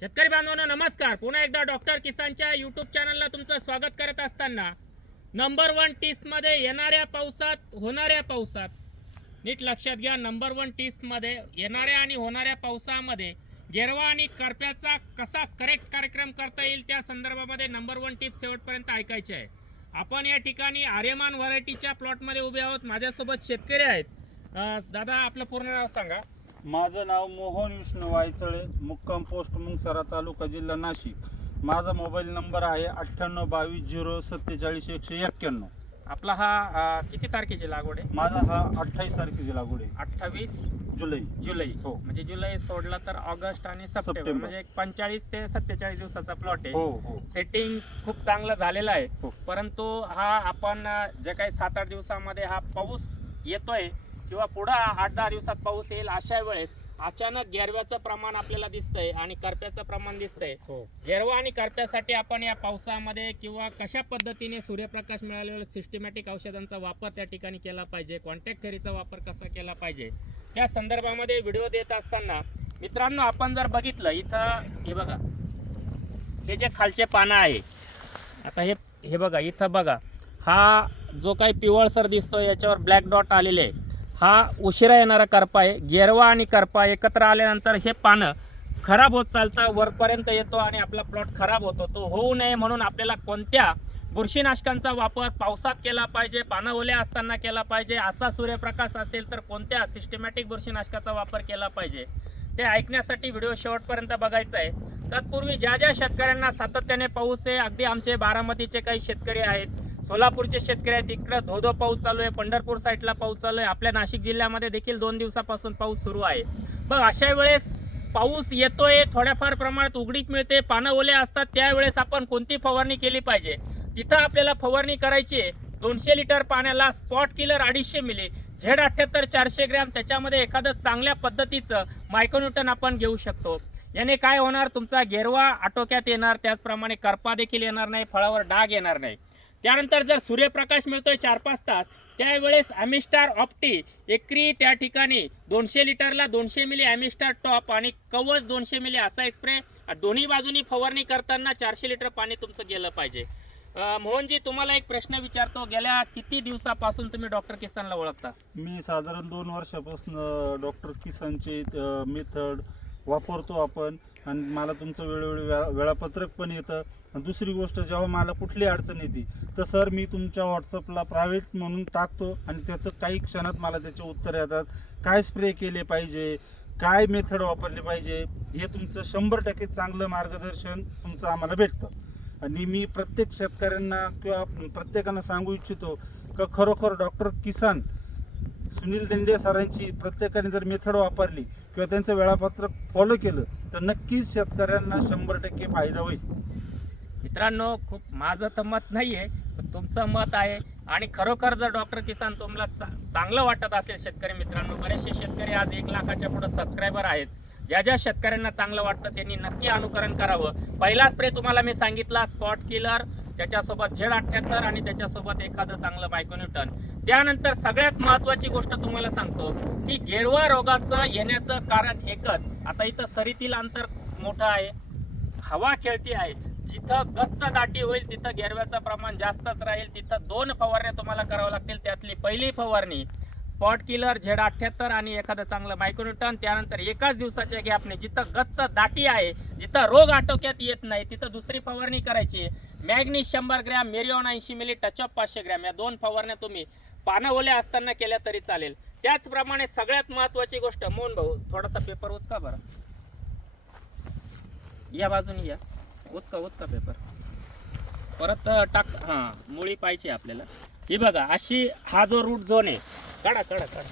शेतकरी बांधवांनो नमस्कार. पुन्हा एकदा डॉक्टर किसानच्या यूट्यूब चॅनलला तुमचं स्वागत करत असताना नंबर वन टीसमध्ये येणाऱ्या पावसात होणाऱ्या पावसात नीट लक्षात घ्या नंबर वन टीसमध्ये येणाऱ्या आणि होणाऱ्या पावसामध्ये गेरवा आणि करप्याचा कसा करेक्ट कार्यक्रम करता येईल त्या संदर्भामध्ये नंबर वन टिप्स शेवटपर्यंत ऐकायचे आहे. आपण या ठिकाणी आर्यमान व्हरायटीच्या प्लॉटमध्ये उभे आहोत. माझ्यासोबत शेतकरी आहेत. दादा आपलं पूर्ण नाव सांगा. माझं नाव मोहन विष्णू वायचळे मुक्काम पोस्ट मुंगसरा तालुका जिल्हा नाशिक. माझा मोबाईल नंबर आहे अठ्ठ्याण्णव बावीस झिरो सत्तेचाळीस एकशे एक्क्याण्णव. आपला हा अं, किती तारखेची लागवड आहे? माझा हा अठ्ठावीस तारखेची लागवड आहे. अठ्ठावीस जुलै. जुलै. हो. म्हणजे जुलै सोडला तर ऑगस्ट आणि सप्टेंबर. सप्टेंबर. म्हणजे एक पंचेचाळीस ते सत्तेचाळीस दिवसाचा प्लॉट हो आहे. हो सेटिंग खूप चांगलं झालेलं आहे. हो. परंतु हा आपण अं, जे काही सात आठ दिवसामध्ये हा पाऊस येतोय किंवा पुढं आठ दहा दिवसात पाऊस येईल अशा वेळेस अचानक गेरव्याचं प्रमाण आपल्याला दिसतंय आणि करप्याचं प्रमाण दिसतंय. हो. गेरवा आणि करप्यासाठी आपण या पावसामध्ये किंवा कशा पद्धतीने सूर्यप्रकाश मिळालेल्या सिस्टमॅटिक औषधांचा वापर त्या ठिकाणी केला पाहिजे कॉन्टॅक्ट थेरीचा वापर कसा केला पाहिजे त्या संदर्भामध्ये व्हिडिओ देत असताना मित्रांनो आपण जर बघितलं इथं हे बघा हे जे खालचे पानं आहे आता हे हे बघा इथं बघा हा जो काही पिवळसर दिसतो याच्यावर ब्लॅक डॉट आलेले आहे. हा उशिरा येणारा करपा आहे. गेरवा आणि करपा एकत्र आल्यानंतर हे पानं खराब होत चालतं वरपर्यंत येतो आणि आपला प्लॉट खराब होतो. तो होऊ नये म्हणून आपल्याला कोणत्या बुरशीनाशकांचा वापर पावसात केला पाहिजे पानं ओल्या असताना केला पाहिजे असा सूर्यप्रकाश असेल तर कोणत्या सिस्टमॅटिक बुरशीनाशकाचा वापर केला पाहिजे? ते ऐकण्यासाठी व्हिडिओ शेवटपर्यंत बघायचा आहे. तत्पूर्वी ज्या ज्या शेतकऱ्यांना सातत्याने पाऊस आहे अगदी आमचे बारामतीचे काही शेतकरी आहेत सोलापूरचे शेतकरी आहेत. इकडं धोधो पाऊस चालू आहे. पंढरपूर साईडला पाऊस चालू आहे. आपल्या नाशिक जिल्ह्यामध्ये देखील दोन दिवसापासून पाऊस सुरू आहे. बघ अशा वेळेस पाऊस येतोय थोड्याफार प्रमाणात उघडीक मिळते पानं ओले असतात त्यावेळेस आपण कोणती फवारणी केली पाहिजे? तिथं आपल्याला फवारणी करायची आहे. दोनशे लिटर पाण्याला स्पॉट किलर अडीचशे मिली. झेड अठ्ठ्याहत्तर चारशे ग्रॅम त्याच्यामध्ये एखादं चांगल्या पद्धतीचं मायक्रोन्यूटन आपण घेऊ शकतो. याने काय होणार? तुमचा गेरवा आटोक्यात येणार. त्याचप्रमाणे करपा देखील येणार नाही फळावर डाग येणार नाही. त्यानंतर जर सूर्यप्रकाश मिळतोय चार पाच तास त्यावेळेस ॲमिस्टार ऑप्टी एकरी त्या ठिकाणी दोनशे लिटरला दोनशे मिली ॲमिस्टार टॉप आणि कवच दोनशे मिली असा एक स्प्रे दोन्ही बाजूनी फवारणी करताना चारशे लिटर पाणी तुमचं गेलं पाहिजे. मोहनजी तुम्हाला एक प्रश्न विचारतो गेल्या किती दिवसापासून तुम्ही डॉक्टर किसानला ओळखता? मी साधारण दोन वर्षापासून डॉक्टर किसनचे मेथड वापरतो आपण आणि मला तुमचं वेळोवेळी वेळा- वेळापत्रक पण येतं. आणि दुसरी गोष्ट जेव्हा मला कुठली अडचण येते तर सर मी तुमच्या व्हॉट्सअपला प्रायव्हेट म्हणून टाकतो आणि त्याचं काही क्षणात मला त्याचे उत्तर येतात. काय स्प्रे केले पाहिजे? काय मेथड वापरली पाहिजे? हे तुमचं शंभर टक्के चांगलं मार्गदर्शन तुमचं आम्हाला भेटतं. आणि मी प्रत्येक शेतकऱ्यांना किंवा प्रत्येकांना सांगू इच्छितो का खरोखर डॉक्टर किसान सुनील दिंडे सरांची प्रत्येकाने जर मेथड वापरली किंवा त्यांचं वेळापत्रक फॉलो केलं तर नक्कीच शेतकऱ्यांना शंभर टक्के फायदा होईल. मित्रांनो खूप माझं तर मत नाही आहे पण तुमचं मत आहे. आणि खरोखर जर डॉक्टर किसान तुम्हाला चा- चांगलं वाटत असेल शेतकरी मित्रांनो बरेचसे शेतकरी आज एक लाखाच्या पुढे सबस्क्रायबर आहेत. ज्या ज्या शेतकऱ्यांना चांगलं वाटतं त्यांनी नक्की अनुकरण करावं. पहिला स्प्रे तुम्हाला मी सांगितला स्पॉट किलर त्याच्यासोबत झेड अठ्ठ्याहत्तर आणि त्याच्यासोबत एखादं चांगलं मायक्रोन्यूटन त्यानंतर सगळ्यात महत्त्वाची गोष्ट तुम्हाला सांगतो की गेरवा रोगाचं येण्याचं कारण एकच. आता इथं सरीतील अंतर मोठं आहे हवा खेळती आहे. जिथं गच्च दाटी होईल तिथं गेरव्याचं प्रमाण जास्तच राहील तिथं दोन फवारण्या तुम्हाला करावं लागतील त्यातली पहिली फवारणी स्पॉट किलर झेड अठ्ठ्याहत्तर आणि एखादं चांगलं मायक्रोन्यूटन त्यानंतर एकाच दिवसाच्या गॅपने जिथं गच्च दाटी आहे जिथं रोग आटोक्यात येत नाही तिथं दुसरी फवारणी करायची. मॅग्नीस शंभर ग्रॅम मेरिओन ऐंशी मिली टचअप पाचशे ग्रॅम या दोन फवारण्या तुम्ही पानं ओल्या असताना केल्या तरी चालेल. त्याचप्रमाणे सगळ्यात महत्त्वाची गोष्ट मोहन भाऊ थोडासा पेपर उचका बरं. या बाजूने या. उचका उचका पेपर परत टाक हां मुळी पाहिजे आपल्याला. ही बघा अशी हा जो रूट झोन आहे काढा काढा काढा.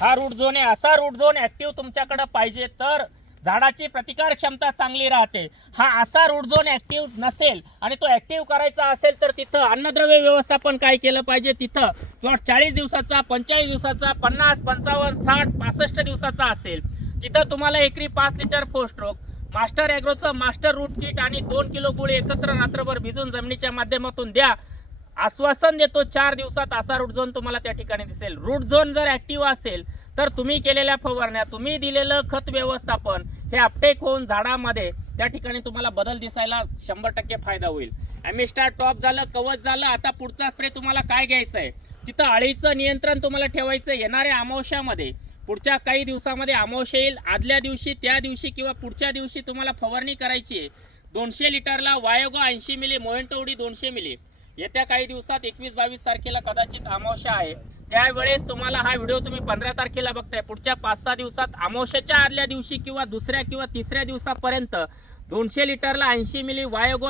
हा रूट झोन आहे असा रूट झोन ॲक्टिव्ह तुमच्याकडं पाहिजे तर झाडाची प्रतिकार क्षमता चांगली राहते. हा असा रूट झोन ॲक्टिव्ह नसेल आणि तो ॲक्टिव्ह करायचा असेल तर तिथं अन्नद्रव्य व्यवस्थापन काय केलं पाहिजे? तिथं प्लॉट चाळीस दिवसाचा पंचेचाळीस दिवसाचा पन्नास पंचावन्न साठ पासष्ट दिवसाचा असेल. तिथं तुम्हाला एकरी पाच लिटर फोस्ट्रोक मास्टर ॲग्रोचं मास्टर रूट किट आणि दोन किलो गुळ एकत्र रात्रभर भिजून जमिनीच्या माध्यमातून द्या. आश्वासन देतो चार दिवसात असा रूट झोन तुम्हाला त्या ठिकाणी दिसेल. रूट झोन जर ॲक्टिव्ह असेल तर तुम्ही केलेल्या फवारण्या तुम्ही दिलेलं खत व्यवस्थापन हे आपटेक होऊन झाडामध्ये त्या ठिकाणी तुम्हाला बदल दिसायला शंभर टक्के फायदा होईल. ॲमिस्टार टॉप झालं कवच झालं आता पुढचा स्प्रे तुम्हाला काय घ्यायचं आहे तिथं अळीचं नियंत्रण तुम्हाला ठेवायचं आहे. येणाऱ्या अमावश्यामध्ये पुढच्या काही दिवसामध्ये अमावश्या येईल आदल्या दिवशी त्या दिवशी किंवा पुढच्या दिवशी तुम्हाला फवारणी करायची आहे. दोनशे लिटरला वायोगो ऐंशी मिली मोहेंटोडी दोनशे मिली. येत्या काही दिवसात एकवीस बावीस तारखेला कदाचित अमावस्या आहे. त्यावेळेस तुम्हाला हा व्हिडिओ तुम्ही पंधरा तारखेला बघताय. पुढच्या पाच सहा दिवसात अमावश्याच्या आदल्या दिवशी किंवा दुसऱ्या किंवा तिसऱ्या दिवसापर्यंत दोनशे लिटरला ऐंशी मिली वायोगो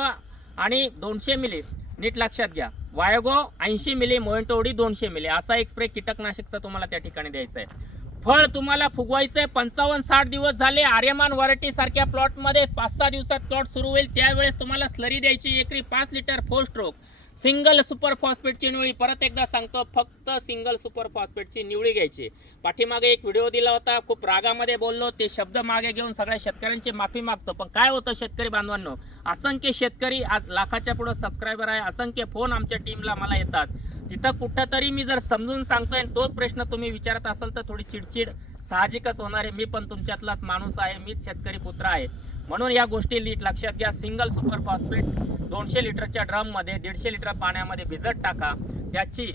आणि दोनशे मिली नीट लक्षात घ्या. वायोगो ऐंशी मिली मोहेंटोडी दोनशे मिली. असा एक स्प्रे कीटकनाशकचा तुम्हाला त्या ठिकाणी द्यायचा आहे फळ तुम्हाला फुगवायचं आहे पंचावन्न साठ दिवस झाले आर्यमान व्हरायटी सारख्या प्लॉटमध्ये पाच सहा दिवसात प्लॉट सुरू होईल. त्यावेळेस तुम्हाला स्लरी द्यायची एकरी पाच litre four stroke single super फॉस्फेटची निवळी परत एकदा सांगतो फक्त सिंगल सुपर फॉस्फेटची निवळी घ्यायची. पाठीमागे एक व्हिडिओ दिला होता खूप रागामध्ये बोललो ते शब्द मागे घेऊन सगळ्या शेतकऱ्यांची माफी मागतो. पण काय होतं शेतकरी बांधवांनो? असंख्य शेतकरी आज लाखाच्या पुढे सबस्क्रायबर आहे असंख्य फोन आमच्या टीमला मला येतात. तिथं कुठंतरी मी जर समजून सांगतोय आणि तोच प्रश्न तुम्ही विचारत असाल तर थोडी चिडचिड साहजिकच होणार आहे. मी पण तुमच्यातलाच माणूस आहे मीच शेतकरी पुत्र आहे. म्हणून या गोष्टी नीट लक्षात घ्या. सिंगल सुपर फॉस्फेट दोनशे लिटरच्या ड्रममध्ये दीडशे लिटर पाण्यामध्ये भिजत टाका. त्याची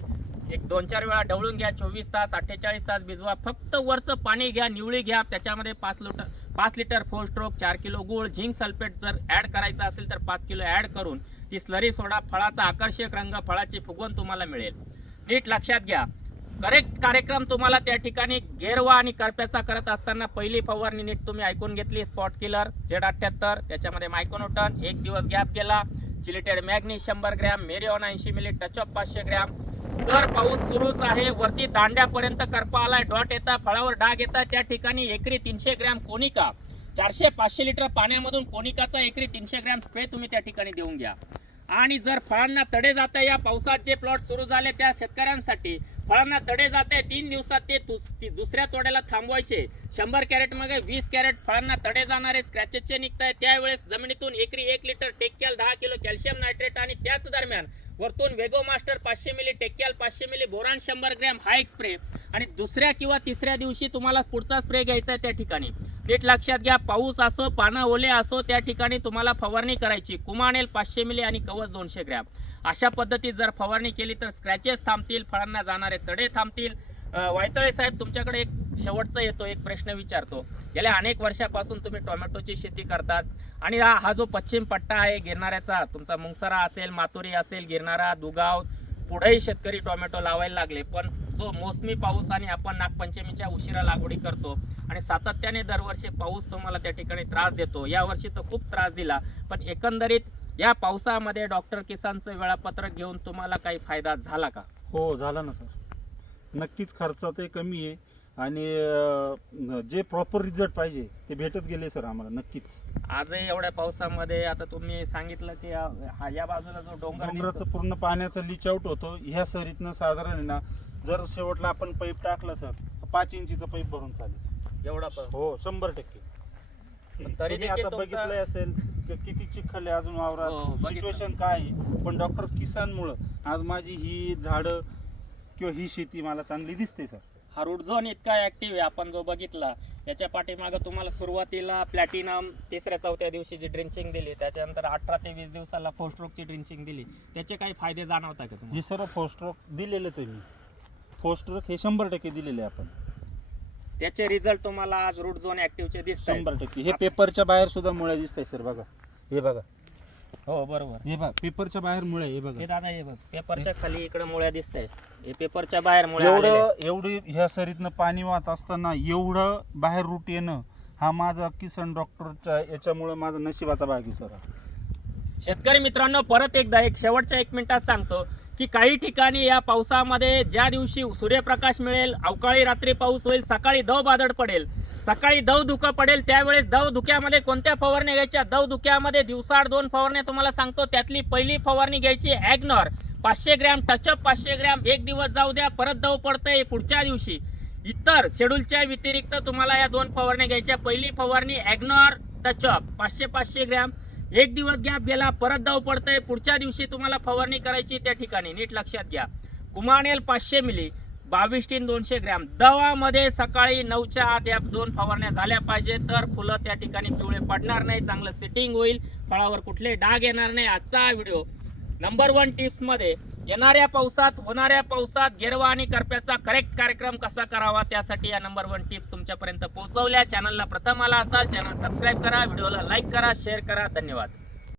एक दोन चार वेळा ढवळून घ्या चोवीस तास अठ्ठेचाळीस तास भिजवा. फक्त वरचं पाणी घ्या निवळी घ्या. त्याच्यामध्ये पाच लिटर पाच लिटर फोर स्ट्रोक चार किलो गुळ झिंक सल्फेट जर ॲड करायचं असेल तर पाच किलो ॲड करून ती स्लरी सोडा. फळाचा आकर्षक रंग फळाची फुगवण तुम्हाला मिळेल. नीट लक्षात घ्या. करेक्ट कार्यक्रम तुम्हाला त्या ठिकाणी गेरवा आणि करप्याचा करत असताना पहिली फवारणी नीट तुम्ही ऐकून घेतली स्पॉट किलर झेड अठ्ठ्याहत्तर त्याच्यामध्ये मायकोनोटन एक दिवस गॅप गेला चिलिटेड मॅग्नी शंभर ग्रॅम मेरिओन ऐंशी मिली टच ऑफ पाचशे ग्रॅम. जर पाऊस सुरूच आहे वरती दांड्यापर्यंत करपा आलाय डॉट येतात फळावर डाग येतात त्या ठिकाणी एकरी तीनशे ग्रॅम कोनिका. चारशे पाचशे लिटर पाण्यामधून कोनिकाचा एकरी तीनशे ग्रॅम स्प्रे तुम्ही त्या ठिकाणी देऊन घ्या. आणि जर फळांना तडे जात या पावसात जे प्लॉट सुरू झाले त्या शेतकऱ्यांसाठी फळांना तडे जात आहे तीन दिवसात ते दुस- ती दुसऱ्या तोड्याला थांबवायचे. शंभर कॅरेटमध्ये वीस कॅरेट फळांना तडे जाणारे स्क्रॅचेसचे निघत आहे त्यावेळेस जमिनीतून एकरी एक लिटर टेक्याल दहा किलो कॅल्शियम नायट्रेट आणि त्याच दरम्यान वरतून वेगो मास्टर पाचशे मिली टेक्याल पाचशे मिली बोरान शंभर ग्रॅम हा एक स्प्रे. आणि दुसऱ्या किंवा तिसऱ्या दिवशी तुम्हाला पुढचा स्प्रे घ्यायचा आहे त्या ठिकाणी. नीट लक्षात घ्या पाऊस असो पानं ओले असो त्या ठिकाणी तुम्हाला फवारणी करायची. कुमानेल पाचशे मिली आणि कवच दोनशे ग्रॅम. अशा पद्धतीत जर फवारणी केली तर स्क्रॅचेस थांबतील फळांना जाणारे तडे थांबतील. वायचळे साहेब तुमच्याकडे एक शेवटचा येतो एक प्रश्न विचारतो. गेल्या अनेक वर्षापासून तुम्ही टोमॅटोची शेती करतात आणि हा हा जो पश्चिम पट्टा आहे गिरणाऱ्याचा तुमचा मुंगसरा असेल मातुरी असेल गिरणारा दुगाव पुढेही शेतकरी टोमॅटो लावायला लागले. पण जो मोसमी पाऊस आणि आपण नागपंचमीच्या उशिरा लागवडी करतो आणि सातत्याने दरवर्षी पाऊस तुम्हाला त्या ठिकाणी त्रास देतो. यावर्षी तर खूप त्रास दिला. पण एकंदरीत या पावसामध्ये डॉक्टर किसानचं वेळापत्रक घेऊन तुम्हाला काही फायदा झाला का? हो झाला ना सर. नक्कीच खर्च ते कमी आहे. आणि अं, जे प्रॉपर रिझल्ट पाहिजे ते भेटत गेले सर आम्हाला नक्कीच. आजही एवढ्या पावसामध्ये आता तुम्ही सांगितलं की या- हा या बाजूला जो डोंगर डोंगराचं दिसतो, पूर्ण पाण्याचं लिच आउट होतं. ह्या सरीतनं साधारण आहे ना जर शेवटला आपण पाईप टाकला सर पाच इंचीचा पाईप भरून चालेल. एवढा हो शंभर टक्के. पण तरी तुम्ही देखील आता तुमचा- बघितलंय असेल की किती चिखल आहे अजून हो, वावरात बघितलं. सिच्युएशन काय आहे? पण डॉक्टर किसानमुळं आज माझी ही झाडं किंवा ही शेती मला चांगली दिसते सर हा रूट झोन इतका ऍक्टिव्ह आहे आपण जो बघितला याच्या पाठीमागं तुम्हाला सुरुवातीला प्लॅटिनम तिसऱ्या चौथ्या दिवशी जी ड्रिंचिंग दिली त्याच्यानंतर अठरा ते वीस दिवसाला फोस्ट्रोकची ड्रिंचिंग दिली. त्याचे काही फायदे जाणवता का तुम्हाला? हे सर्व फोस्ट्रोक दिलेलेच आहे मी. फोस्ट्रोक हे शंभर टक्के दिलेले आहे आपण. त्याचे रिझल्ट तुम्हाला आज रूट झोन ऍक्टिव्हचे दिसतात शंभर टक्के. हे पेपरच्या बाहेर सुद्धा मुळे दिसत आहे सर बघा. हे बघा. हो बरोबर. हे बघा पेपरच्या बाहेर मुळे हे हे बघा दादा हे बघ पेपरच्या खाली इकडे मुळ्या दिसत हे पेपरच्या बाहेर मुळ्या आलेल्या आहेत. एवढं एवढी ह्या सरीतनं पाणी वाहत असताना एवढं बाहेर रूट येणं हा माझा किसन डॉक्टरच्या याच्यामुळं माझा नशिबाचा भाग आहे सर. शेतकरी मित्रांनो परत एकदा एक शेवटच्या एक मिनिटात सांगतो की काही ठिकाणी या पावसामध्ये ज्या दिवशी सूर्यप्रकाश मिळेल अवकाळी रात्री पाऊस होईल सकाळी दव बादळ पडेल. सकाळी दव धुकं पडेल त्यावेळेस दव धुक्यामध्ये कोणत्या फवारण्या घ्यायच्या? दव धुक्यामध्ये दिवसाआड दोन फवारण्या तुम्हाला सांगतो. त्यातली पहिली फवारणी घ्यायची ॲग्नॉर. पाचशे ग्रॅम टचअप पाचशे ग्रॅम एक दिवस जाऊ द्या परत दव पडतंय पुढच्या दिवशी. इतर शेड्यूलच्या व्यतिरिक्त तुम्हाला या दोन फवारण्या घ्यायच्या. पहिली फवारणी ॲग्नॉर टचअप पाचशे पाचशे ग्रॅम. एक दिवस गॅप गेला परत दाव पडतंय पुढच्या दिवशी तुम्हाला फवारणी करायची त्या ठिकाणी. नीट लक्षात घ्या. कुमानेल पाचशे मिली. बावीस टीन दोनशे ग्रॅम. दवामध्ये सकाळी नऊच्या आत या दोन फवारण्या झाल्या पाहिजे तर फुलं त्या ठिकाणी पिवळे पडणार नाही. चांगलं सिटिंग होईल. फळावर कुठले डाग येणार नाही. आजचा हा व्हिडिओ नंबर वन टिप्समध्ये येणाऱ्या पावसात होणाऱ्या पावसात गेरवा आणि करप्याचा करेक्ट कार्यक्रम कसा करावा? त्यासाठी या नंबर वन टिप्स तुमच्यापर्यंत पोहोचवल्या. चॅनलला प्रथम आला असाल चॅनल सबस्क्राईब करा. व्हिडिओला लाईक करा शेअर करा. धन्यवाद.